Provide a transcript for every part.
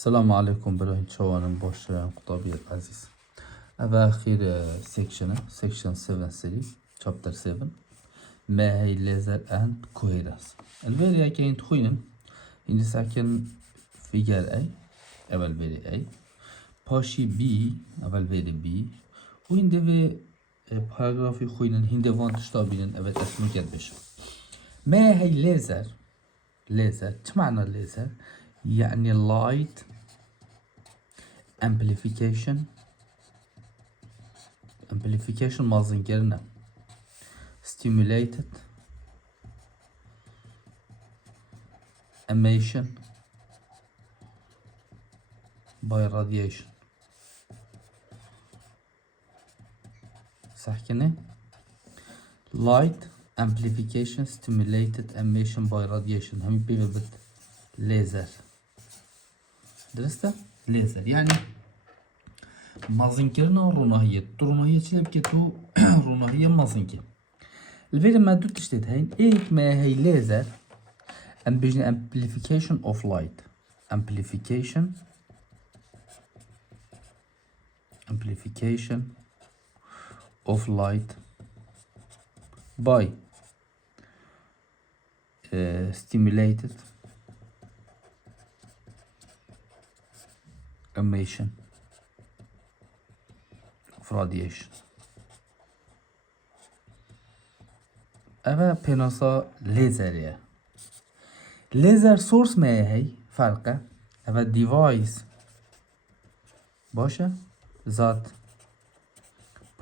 السلام عليكم براهين شوان باش طبيب عزيز. هذا أخير section 7 سري chapter 7 ما هي laser and coherence. الفيري كاين تخوين إن ساكن فيجر A أول فيري A باشي B أول فيري B وين دفي باراجراف يخوين هند فان تشتابين أول اسمه كد بش. ما هي ليزر تمعنى الليزر يعني light amplification مازن قرنا stimulated emission by radiation. صح كنه light amplification stimulated emission by radiation هم بيبت ليزر درسته ليزر يعني مازنكرنا روناهية شلي بكتو روناهية مازنكر الفيديو ما دو تشتت هين ايك ما هي ليزر ام بيجني amplification of light amplification of light by stimulated emission of radiation. أما بيناسا ليزر ليزر سورس ما هي فرقه أما ديفايس باشه ذات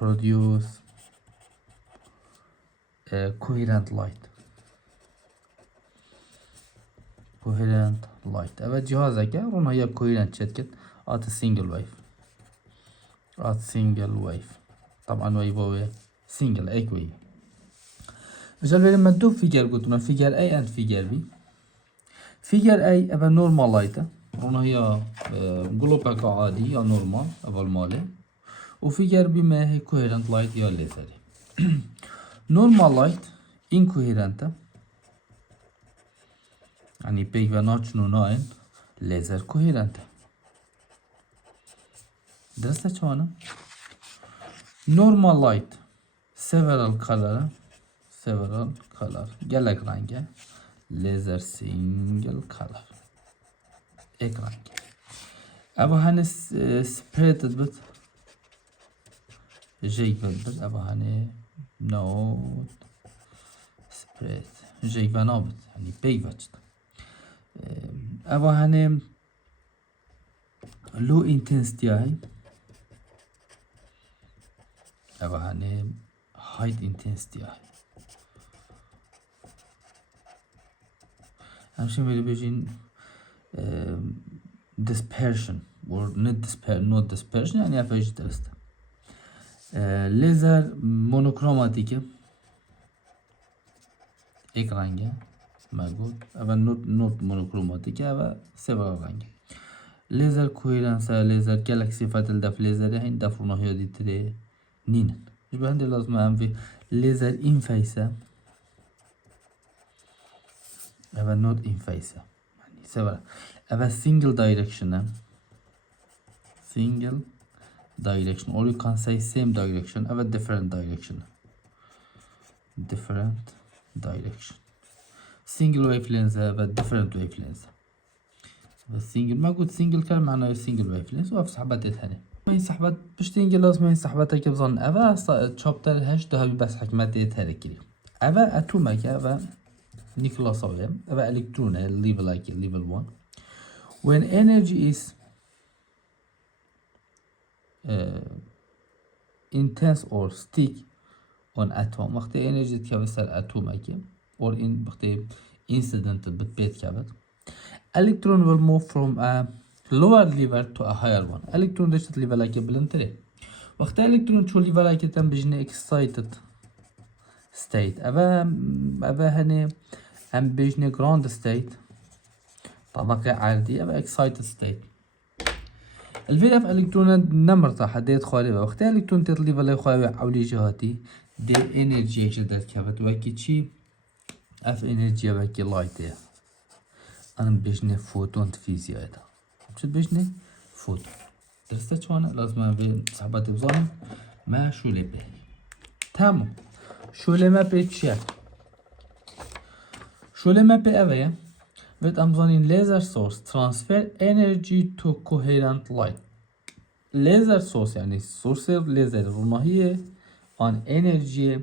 produce coherent light أما جهازه که رونه یا coherent شد كت at single wave طبعا ويبوه single ايك ويف مثلا لما ندوب فيجر قلتنا فيجر A and فيجر B. فيجر A أبا نورمال لايته رونه هي جلوبك عادي يا نورمال أبا المالي وفيجر B ما هي coherent light يا ليزر. نورمال لايت incoherent يعني بيك وناتشنو ناين ليزر coherent درسته شوانا normal light several color gelek renge laser single color ek renge aba hani spreaded bit jake bit aba hani not spread jake banabit hani beyvacht aba hani low intensity هاي aba hani high intensity هاي همشين بيجي بيجين dispersion or not dispersion يعني أفيج درسته ليزر مونوكروماتيك एक रंग है मागो अब note monochromatic है अब सेवरल रंग laser coherence laser Galaxy فتل دف लेजर है دف روناهي دي تري نين مش بهندي لازم أهم في laser in face अब not in face يعني سبرا अब single direction or you can say same direction अब different direction single wavelength अब different wavelength single ما قلت single كان معناه single wavelength وأف سحبات ثانية ما ينسحبات بشتين لازم ينسحباتها كبظن أبا chapter هاش ده بس حكمات ثانية كلي أبا أتومك أبا Nikola Soyem أبا electron level like level 1 when energy is intense or stick on atom وقت energy تكبسر atomic or in وقت incident بتبيت كبت electron will move from a lower level to a higher one electron رشت level like بلنتري وقت electron شو level like تم بيجني excited state أبا هني هم بيجني ground state طبقة عادية أبا excited state الفيديو في الكترون نمرة حديت خالبة وقت الكترون تطلب لي خالبة حولي جهاتي دي انرجي جدت كبت وكي شي اف انرجي وكي لايت انا بيجني فوتون فيزياء شد بجنه فوتون درسته چوانه لازم به صحبت بزنم ما شوله به تمام شوله ما به چیه شوله ما به اوه with امزانین laser source transfer energy to coherent light laser source yani source laser روناهیه on energy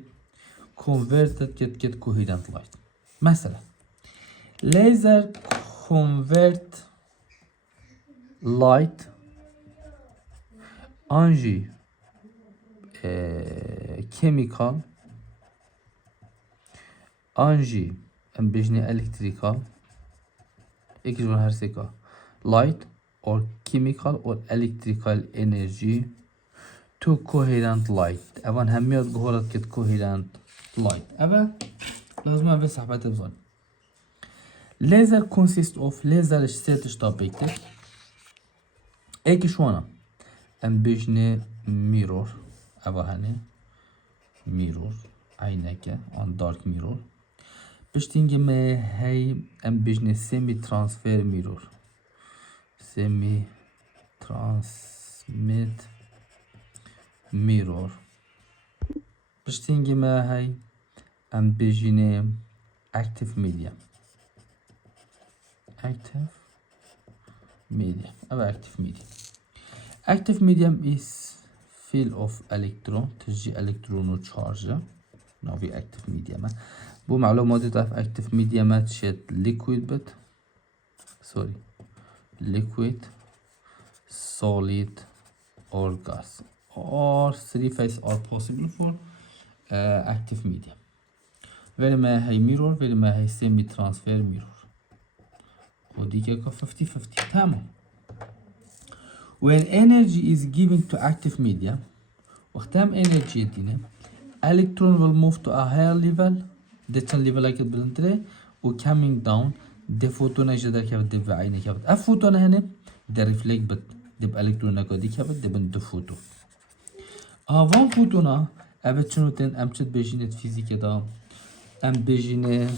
converted get coherent light مثلا laser convert light انجي chemical انجي ام بجني electrical اكجبر هر سيكا light or chemical or electrical energy to coherent light اوان هميات قهورت كت coherent light اوه لازم اوه صحبت بزن laser consists of laser اشتاتش طابقتك ايكي شوانا ام بجني mirror اوه هنه mirror عينك on dark mirror بشتينجي ما هي ام بجني semi transfer mirror semi transmit mirror بشتينجي ما هي ام بجني active media active medium او active medium active medium is field of electron تجي electron charge نوعي active medium بو معلومات تعرف active medium تشد liquid بت sorry liquid solid or gas or three phases are possible for active medium ولی ما هي mirror ولی ما هي semi transfer mirror ودي كده 50-50 تمام when energy is given to active media وقتها energy يدينا electron will move to a higher level ديتشن level هيك بلنتري و coming down دي فوتون ايش ده كيف دي بعينه كيف اف فوتون هنا ده ريفلكت بت دي الكترون كده كيف دي بند فوتون وان فوتونا ابد شنو تن امشت بجينه فيزيك ده ام بجينه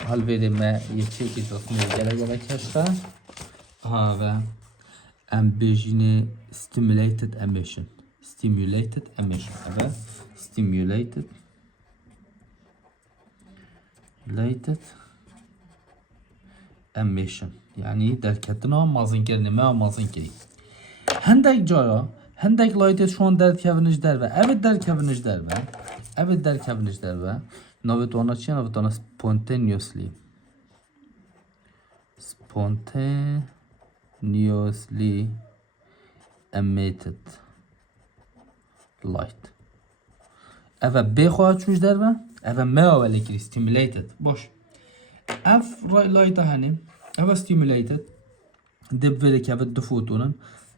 هالفيدي ما يتشيكي تصميم جلا كشفه هذا ام بجينه stimulated emission هذا stimulated emission يعني در کتنا مازن کرنه ما مازن کری هندک جارا هندک لایت شون در کونش در و اوید در کونش در و اوید در کونش در و نوید وانا چیه نوید وانا spontaneously emitted light اوه بخواهد چوش در و اوه ما ولی کری stimulated باش اف لایت هنه اوه stimulated دب ولی که دو فوتونن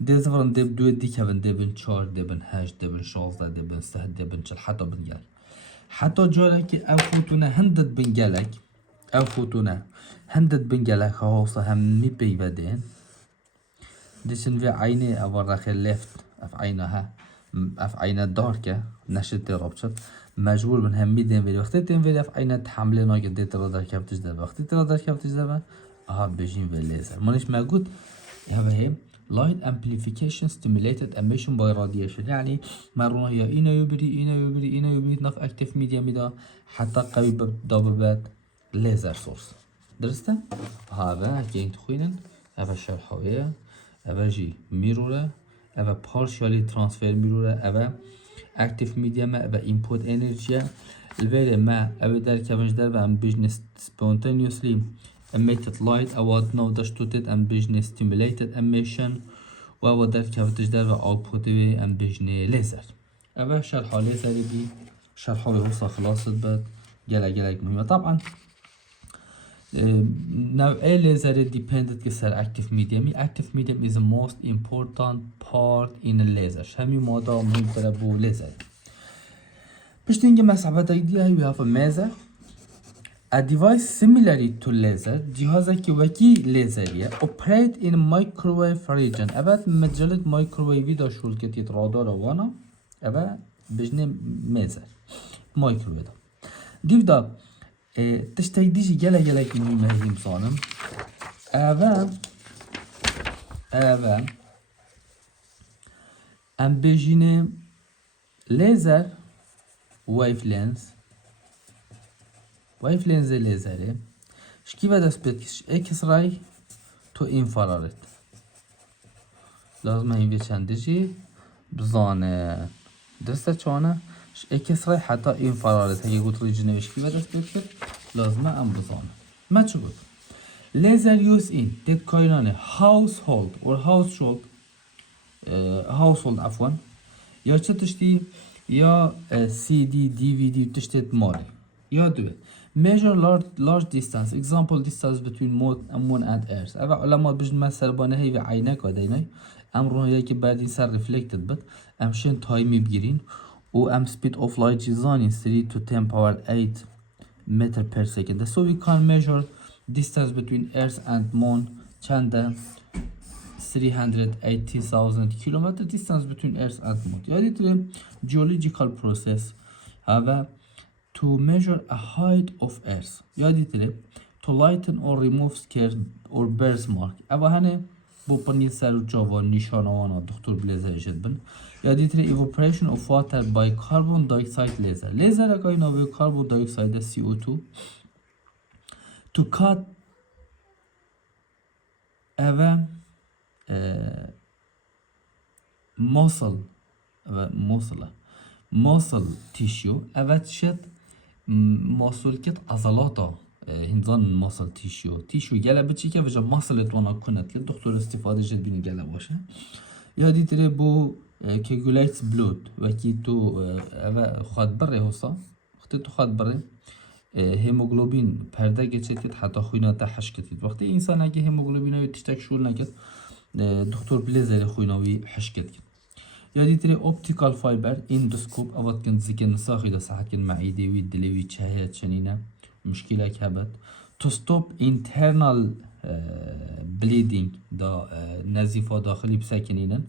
ده زفرن دب دو دی که دبن 4 دبن 8 دبن 16 دبن 3 دبن 4 حتی بن گل حتی جاره که او فوتونه هندد بن گلک او فوتونه هندد بن گلک هاوسا هم می پیودین دشن في عيني او رخي لفت اف عينها اف عينها داركه نشد رابطه مجبور من هم میدیم ولی وقتی تیم ولی اف عینه تحمله ناگه دیت را در کفتش داره وقتی ترا در کفتش داره آها بجیم و لیزر منش موجود هذا light amplification stimulated emission by radiation يعني مرونه هي اینا یبری نف اکتیف میدیا میدا حتی قوی داببت لیزر سورس درسته هذا كاين تخوينن هذا شرحويه هذا جي ميروره هذا partially transfer ميروره هذا active medium و input energy الفيري ما او در كفنج در و ام بجنس spontaneously emitted light او نو داشتوتت ام بجنس stimulated emission و او در كفتش در و output ام بجنس ليزر او شرحه ليزري بي شرحه هوصا خلاصت بد جلق مهمة طبعا نوع ليزر dependent كسر active medium active medium is the most important part in a laser همي موضوع مهم برابو ليزر باش تنجي مسابقة دي we have a laser a device similar to laser جهازه که وکی لیزریه operate in microwave region ابد مجالت مایکروویوی داشول که تیت رادار وانا ابد بجنه میزر مایکروویو دیو دا تشتاق دیجی گله که مهیم صانم ابد هذا ام بيجيني ليزر ويف لينز ليزره شكيفا دست بتكش اكس راي تو انفراريد لازم هيفي چندجي بزانه درسته چانه اكس راي حتى انفراريد هيك قلت ريجنه شكيفا دست بتكش لازم ام بزانه ما چو قلت laser use in det كاينانه household or household عفوا یا چه تشتی یا سی دی دی وی دی تشتت مالی یا دوه measure large distance example distance between moon and earth اوه علامات بجن مثلا بانه هی و عینه که دینه ام رونه که بعد این سر reflected بد ام شن تایمی بگیرین و ام speed of light جیزانین 3 to 10 power 8 meter per second so we can measure distance between earth and moon چنده 380,000 kilometer distance between earth and moon یادی توی geological process هوا to measure a height of earth یادی توی to lighten or remove scars or birthmark اما هنه بو پنی سر و جوان نشانوانا دکتر بلیزر اشد بن یادی توی evaporation of water by carbon dioxide laser laser اگه نوی carbon dioxide CO2 to cut اوه muscle tissue evet شد muscle كت عضلاته هنزان muscle tissue گله بچی که وجا muscle اتوانا کنت که دکتر استفاده جد بینی گله باشه یادی تره بو coagulates blood وکی تو خواهد بره حسا وقتی تو خواهد بره هموگلوبین پرده geçet که حتی خویناتا حش کتید وقتی انسان اگه هموگلوبین های تشتک شول نکد دکتر بلیزر خویناوی حش کتید یادی تری اپتیکال فایبر اندوسکوب اوات کن زیکن ساخی دا صحت کن معیده وی دلوی چهه چنینه مشکله که بد to stop internal bleeding دا نزیفا داخلی بسکنینن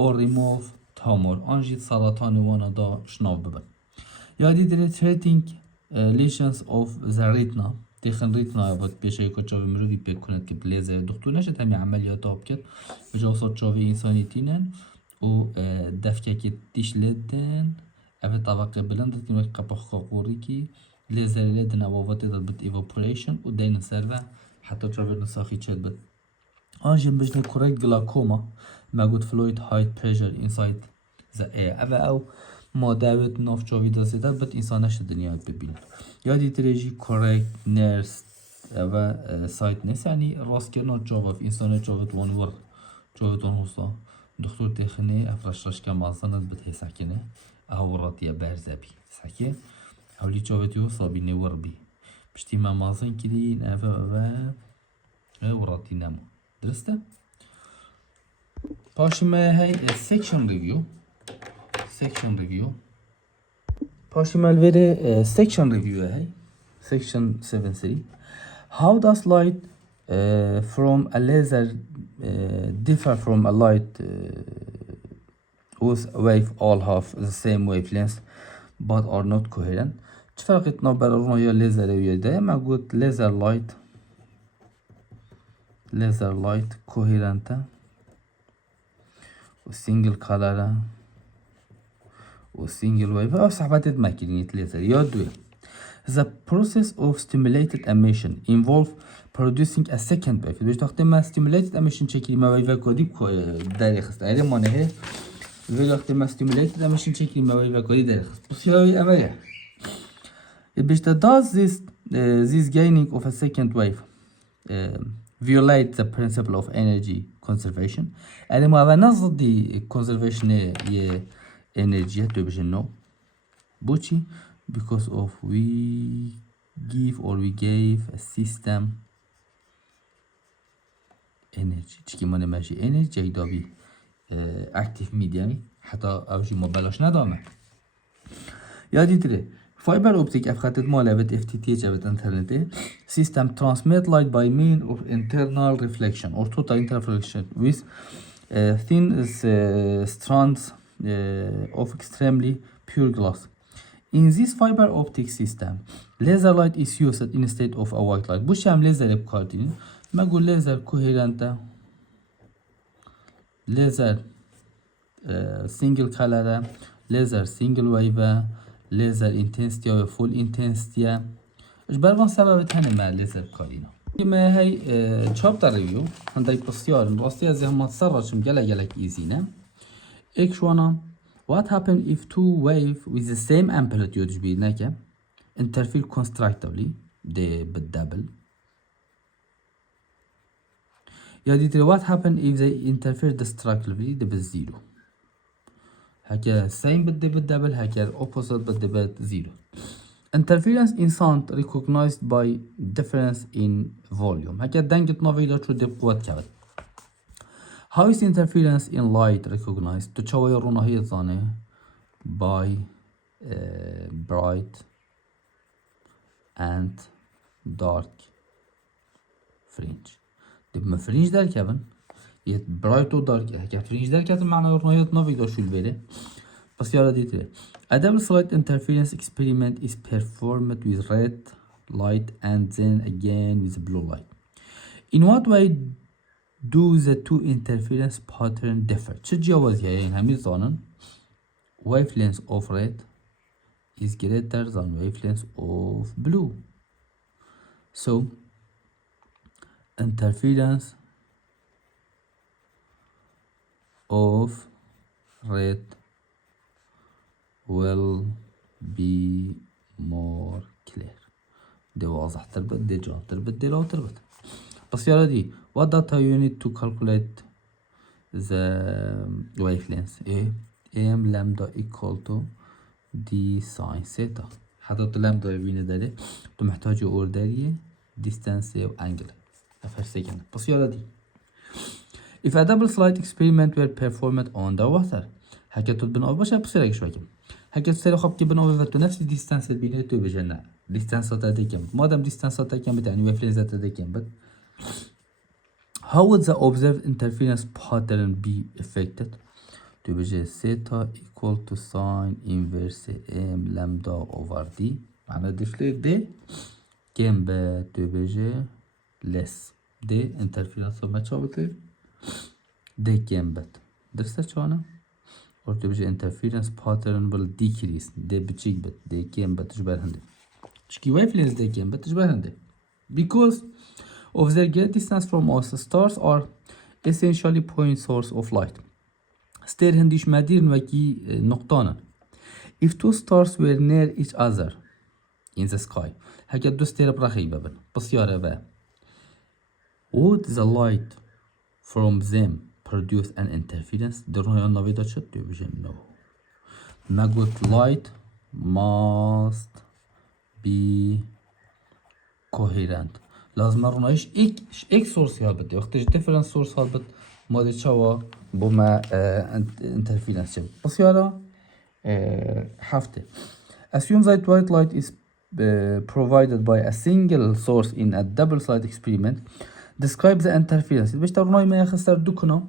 or remove tumor آنجید سرطان وانا دا شناو ببن یادی تری treating lesions of the retina تخن ریتنا بود پیشه که چاوی مروی پیک کند که بلیزر دکتر نشد همی عملیات آب کرد و جاسات چاوی انسانی تینن و دفکه که تیش لدن اوه طبقه بلند تیم قبخ قوری که لیزر لدن اوواتی داد بد evaporation و دین سرو حتی چاوی نساخی چد بد آنجا بجنه correct glaucoma ما گود fluid high pressure inside the air اوه او ما دعوت ناف چاوی دازیده بد انسان نشد دنیا ببین یادی تریجی correct nurse اوه سایت نیست یعنی راست که نا چاوی انسان چاوی دوان ور چاوی دوان حسا دکتر تخنی افراشش که مازند بده سکنه اهوراتیه برزبی سکه حالی چاوتیو صابی نور بی پشتی ما مازن کلی نفع و اوراتی نمو درسته؟ پاشمه های section review پاشمه الویره section review های section 7.3 how does light from a laser differ from a light whose wave all have the same wavelength but are not coherent چه فرقی تنابر رونا یا لیزر یا ده ما قلت لیزر لایت coherent و single color و single wave او صحبتت ماكينيت لیزر یا دوی the process of stimulated emission involve producing a second wave بیش وقتی ما stimulated emission چکیلی ما ویو کودی داری خست ایره مانه وقتی ما stimulated emission چکیلی ما ویو کودی داری خست بسیاری اولیه بیش does this gaining of a second wave violate the principle of energy conservation ایره ما و نزدی conservation یه energy تو بیش نو بوچی because of we gave a system energy چی مانه ماشی energy جایداوی active medium حتی اوجی ما بلاش ندامه یادی تره فایبر اپتیک افخاتت ماله بت FTTH بت انترنته system transmit light by means of internal reflection or total interreflection with thin strands of extremely pure glass. In this fiber optic system, laser light is used instead of a white light. Bu şam laser yapkardini. Ma gul laser coherente laser single color laser single wave laser intensity و full intensity اش برگان سبب تنه مع laser کارینا ما هي chapter review هندای بسیار راستی از هم تصرشم گلک ایزینه اكشوانا what happen if two wave with the same amplitude بينك interfere constructively they بالدبل يا دي what happen if they interfere destructively ده بالزيرو هكا same بدي بالدبل هكا opposite بدي بالزيرو interference in sound recognized by difference in volume هكا دنجت نوفيلا شو دي بقوة كبد how is interference in light recognized تشوي رونا هي ظانه by bright and dark fringe دي بما فرينج در كبن يت برايت و دارك هكا فرينج در كبن معنى رونا نوفيلا شو البيله بس يلا دي تري a double slit interference experiment is performed with red light and then again with blue light in what way do the two interference pattern differ تجاوز يعني همي ظانا wavelength of red is greater than wavelength of blue so interference of red will be more clear دي واضح تربط دي جا تربط دي لو تربط بس يلا دي what data you need to calculate the wavelength ايه am lambda equal to d sin theta حطيت لامدا يبين داري تو محتاج اوردريه distance و angle per second بس يلا دي if a double slit experiment were performed on the water حكيت بنقول باش بصير شويه حكيت سيرو خب كي بنقول تو نفس الديستانس بين تو بجنا ديستانس تاع كم مادام ديستانس تاع كم بتعني ويفلينز تاع كم but how would the observed interference pattern be affected تو بيجي theta equal to sin inverse m lambda over d معناها دي فليك دي كم تو بيجي less دي interference ما تشوفت دي كم بت درست شلونه or to بيجي interference pattern will decrease دي بتشيك بت دي كم بتشبه هندي شكي wavelengths دي كم بتشبه هندي because of their great distance from us stars are essentially point source of light ستير هنديش مدير وكي نقطانا if two stars were near each other in the sky هكا دو ستير برخي بابن بس يارا با would the light from them produce an interference درنا يانا بيدا شد بيجي no maggot light must be coherent لازم رونايش اك سورس هالبت وقتش different source هالبت ما دي تشوا بما interference شب بس يارا حفته assume that white light is provided by a single source in a double slit experiment describe the interference باش تروناي ما يخسر دوكنا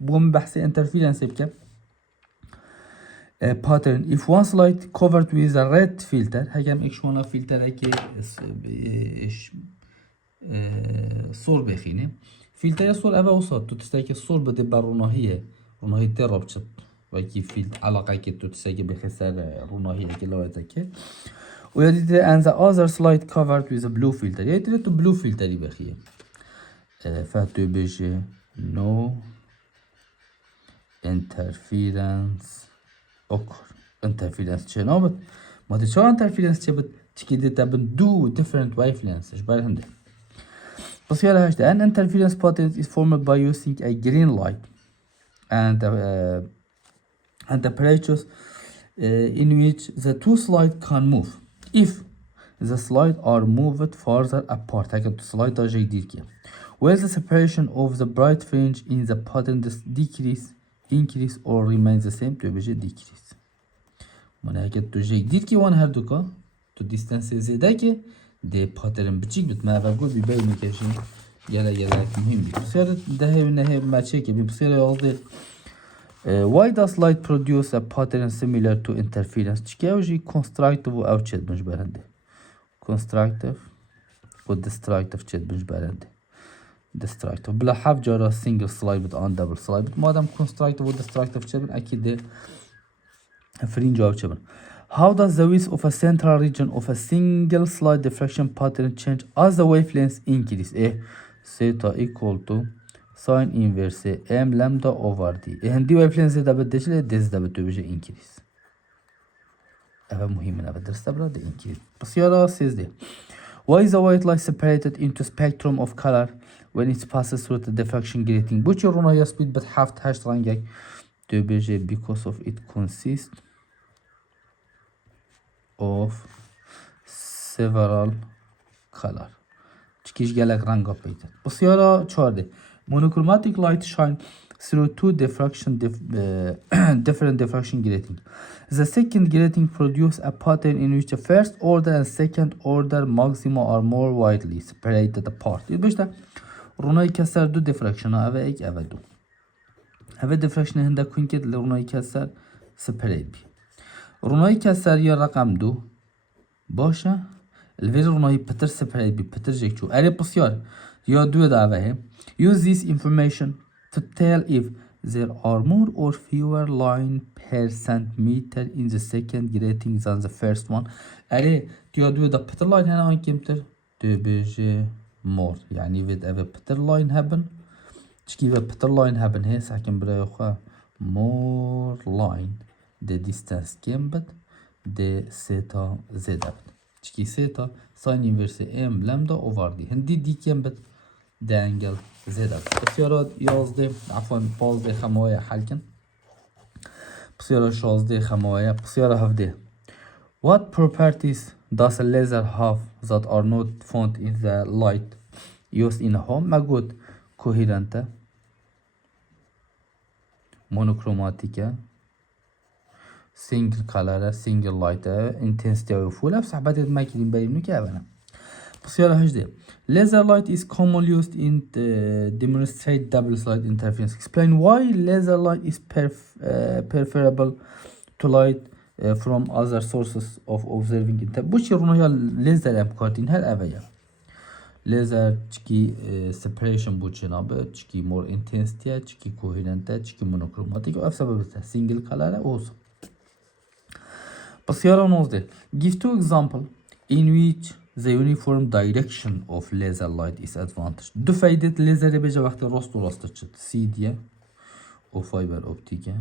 بوم بحث interference بك pattern if one slit covered with a red filter هكام اكشوانا فلتر هكي صور بخينه فلتر صور ابا وصل تو تستاكي الصور بدي بروناهيه روناهيه تربط وكي فيلت علاقه كي تو تستاكي بخسر روناهيه كي لو تاكي ويدي and the other slide covered with a blue filter يدي تو blue filter بخيه فاتو بيجي no interference occur interference شنو ما دي شو interference شبت تكيد تبن do different wavelengths ايش بالك هندي بس يلا هاش an interference pattern is formed by using a green light and apparatus in which the two slides can move if the slides are moved farther apart هكذا السلايد ده جاي يدير كده where the separation of the bright fringe in the pattern decrease increase or remains the same تو بيجي decrease من هكذا تو جاي يدير كي وان هردوكا تو distance زيادة كي دي باترن بتشيك بتما بقول بيبين كاشي يلا مهم بصير ده هي النهاية ما تشيك بصير يوضح why does light produce a pattern similar to interference تشكاوجي constructive و outched مش برهنده constructive و destructive تشد مش برهنده destructive بلا حف جارة single slide بت on double slide بت مادام constructive و destructive چبن أكيد ده فرين جواب چبن. How does the width of a central region of a single slide diffraction pattern change as the wavelength increase? theta equal to sin inverse m lambda over d. هندي wavelength ده بدش له this ده بده بيجي increase. هذا مهم أنا بدرس تبرا ده increase. بس يلا says ده. Why is the white light separated into spectrum of color when it passes through the diffraction grating? Bu çoruna ya speed but half hash rangek de bije because of it consists of several color. Çıkış gelek ranga peyte. Bu siyara çorde. Monochromatic light shine through two different diffraction grating. The second grating produces a pattern in which the first order and second order maxima are more widely separated apart. İşte رونای کسر دو diffraction اوه ایک اوه دو. اوه diffraction هنده کن که رونای کسر separate بی. رونای کسر یا رقم دو باشه. الویر رونای پتر separate بی پتر جکچو. اره بسیار یا دو دا اوه. Use this information to tell if there are more or fewer line per centimeter in the second grating than the first one. اره یا دو دا پتر line هنه آن کمتر دو بجه more يعني vid ave better line haben تشكي better line haben هي ساكن برا خا more line the distance كم the theta z تشكي theta sin inverse m lambda over d هندي دي كم the angle z بس يارا يازده عفوا باز خماية حلكن بس يارا شازده خماية بس يارا هفده. What properties does a laser have that are not found in the light used in a home? موجود coherent, monochromatic, single color, single light, intensity وفول نفس حبات ما كلين بينو كابنا. بس يلا هجدي. Laser light is commonly used in demonstrate double slit interference. Explain why laser light is preferable to light from other sources of observing interference. Bu çırına ya laser emkartin her evaya. Laser çiki separation bu çınabı, çiki more intensity, çiki coherent, çiki monochromatic. O sebepte single color olsun. Bas yara nozde. Give two example in which the uniform direction of laser light is advantage. Du faydet laser beje vakti rost çıt. C diye o fiber optique.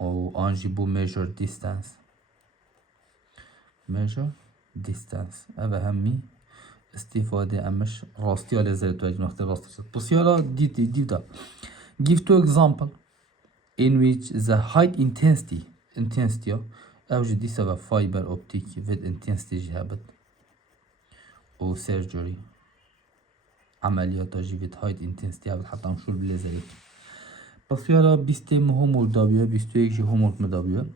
O anji bu measure distance. Measure distance. Eve hemmi istifade emiş rastiya lazer tuvac vakti rast çıt. Bu siyara divda. Give two example in which the height intensity اوجد سبب fiber optic with intensity جهابت و surgery عمليات جيفت height intensity هابت حتى مشهور بالليزريك. بس يارا 20 homework دابيا 21 جي homework مدابيا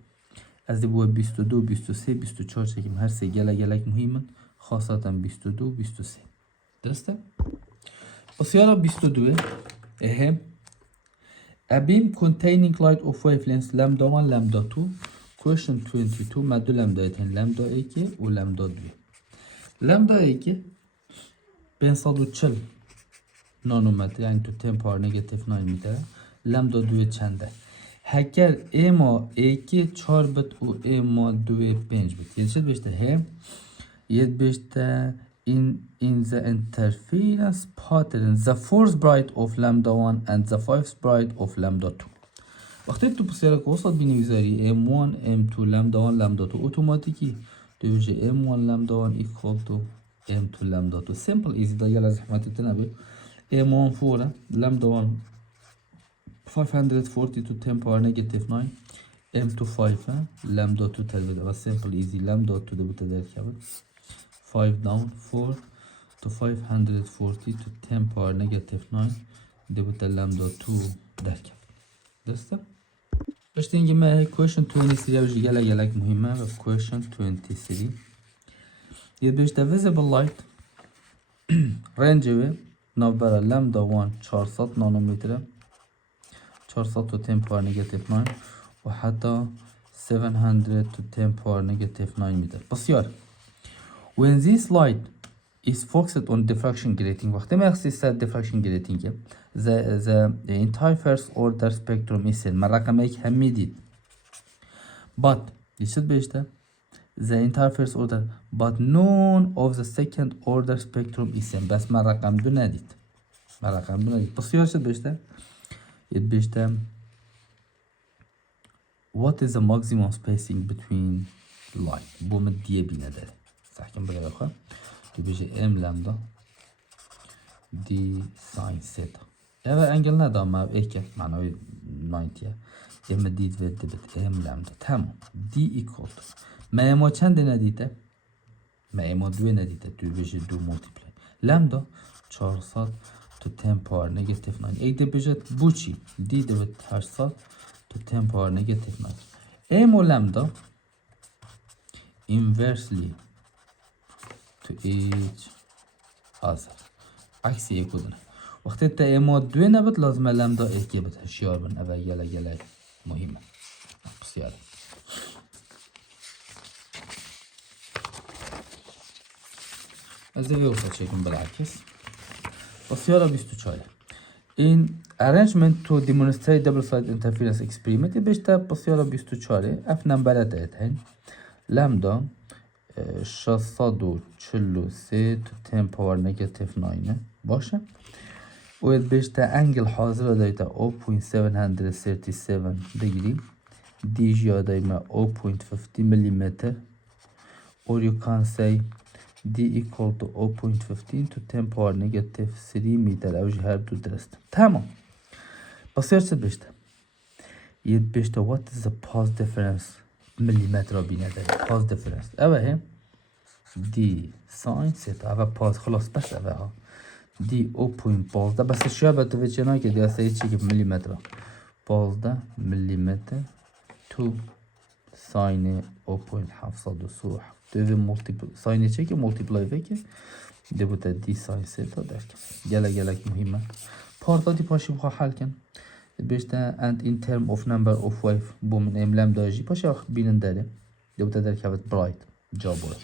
از دي بوا 22 23 24 çekim her şey gelek muhimen خاصة 22 23 درسته. بس يارا 22 اهم a beam containing light of wavelengths lambda 1 lambda 2 question 22 مدو lambda 2 lambda 2 و lambda 2 lambda 2 540 nanometre yani to 10 power negative 9 metre lambda 2 çende هکر اما 2 4 بت و اما 2 5 بت یعنی شد بشته هم ید بشته in the interference pattern the fourth bright of lambda 1 and the fifth bright of lambda 2 وقتی تو بسیارک وسط بینویزاری m1 m2 lambda 1 lambda 2 اتوماتیکی دوجه m1 lambda 1 equal to m2 lambda 2 simple easy ده يلا زحمتي تنبي m1 4 lambda 1 540 to 10 power negative 9 m2 5 lambda 2 تلبي ده simple easy lambda 2 ده بتدرك يا 5 down 4 to 540 to 10 power negative 9 ده بتدرك lambda 2 درك درسته باش تنجي معي question 23 وجي جالك مهمة question 23 يبقى the visible light range نوبرا lambda 1 400 نانومتر 400 to 10 power negative 9 وحتى 700 to 10 power negative 9 متر بسيار when this light is focused on diffraction grating. وقتی مخصوص سر diffraction grating the entire first order spectrum is من رقم یک هم میدید but دیشت بهشته the entire first order but none of the second order spectrum is بس من رقم دو ندید بسیار شد بهشته what is the maximum spacing between line بوم دیه بینه داره سحکم بگه بخواه بيجي ام لامدا دي ساين سيتا اول انجل ندام ايكه معناه 90 اما دي تبدل ام لامدا تمام دي ايكوال ما اما چند ندیده ما اما دو ندیده دو بيجي دو مولتيبلاي لامدا 400 تو 10 power negative 9 ايك ده بيجي بوچي دي ده 800 تو 10 power negative 9 ام لامدا inversely to each other عكس يكودنا وقت التأمات دو نبت لازم لامدا ايكي بتهشيار بن ابا يلا مهمة بسيارة ازده ويوصل شكل بالعكس بسيارة 24 in arrangement to demonstrate double side interference experiment بيشتا بسيارة 24 اف نمبرات ايتهن لامدا 643 تو 10 باور نيجاتيف 9 باشه و بيشتا انجل حاضر دايتا 0.737 degree دي جي دايما 0.50 مليمتر or you can say d equal to 0.15 to 10 power negative 3 متر او جهر دو درست تمام بصير شد بيشتا بيشتا what is the pulse difference مليمتر بينا دايتا pulse difference اوه هي دي ساين سيتا اوه pulse خلاص بس اوه دي 0.12 بس الشيء بتوجهنا كده سيتشي بمليمتر pulse ده مليمتر 2 ساين 0.7 صوح دوی مولتیپل ساین چکی مولتیپلای وکی ده بوده دی ساین سیتا درک گلک مهمه پارتا دی پاشی بخواه حل کن بیشتر and in term of number of wave بو من املم داجی پاشی آخر بینن داره ده بوده در کبت برایت جا بوده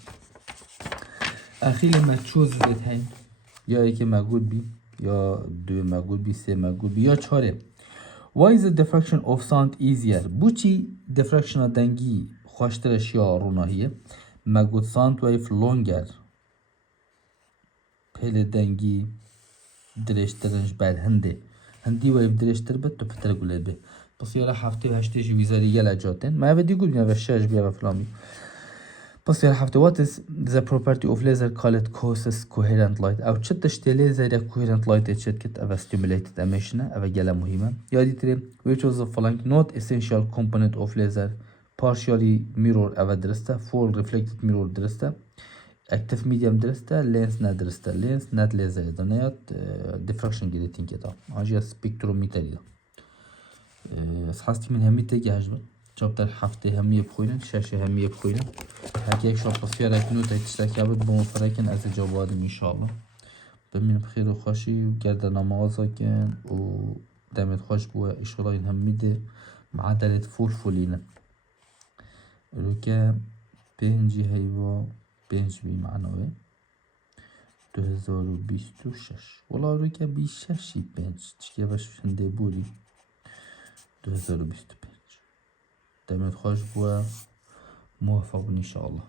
اخیل ما چوز زید هین یا ایک مگود بی یا دو مگود بی سه مگود بی یا چاره why is the diffraction of sound easier بوچی diffraction دنگی خوشترش یا روناهیه مگود ساند ویف لونگر پل دنگی درشترنش بر هندی ویف درشتر بد تو پتر گله به پس یالا هفته و هشته جی ویزاری یلا جاتن ما اوه دیگو بینه و شش بیا و فلامی پس یالا هفته what is the property of laser called causes coherent light او چه تشتی لیزر یا coherent light چه کت اوه stimulated emission اوه گله مهمه یادی تری which was the following not essential component of laser partially mirror اوه درسته full reflected mirror درسته active medium درسته lens ندرسته lens ند لیزر ده نیاد diffraction grating ده آنجا سپیکترومتری ده حاستی من همی تگه هجمن چابتر هفته همی بخوینن شش همی بخوینن هرکی یک شاب بسیار اکنو تا تشتکی بود با مفرکن از جوابادم انشالله بمینم خیر و خوشی و گردن نمازا کن و دمت خوش بوه اشغالای همی ده معدلت فولینه روکه پنجی هیوا پنج بی معنوه 2026 ولا روکه 26 پنج چکه باش فنده بوری 2025 دمت خوش بوه موفق ان شاء الله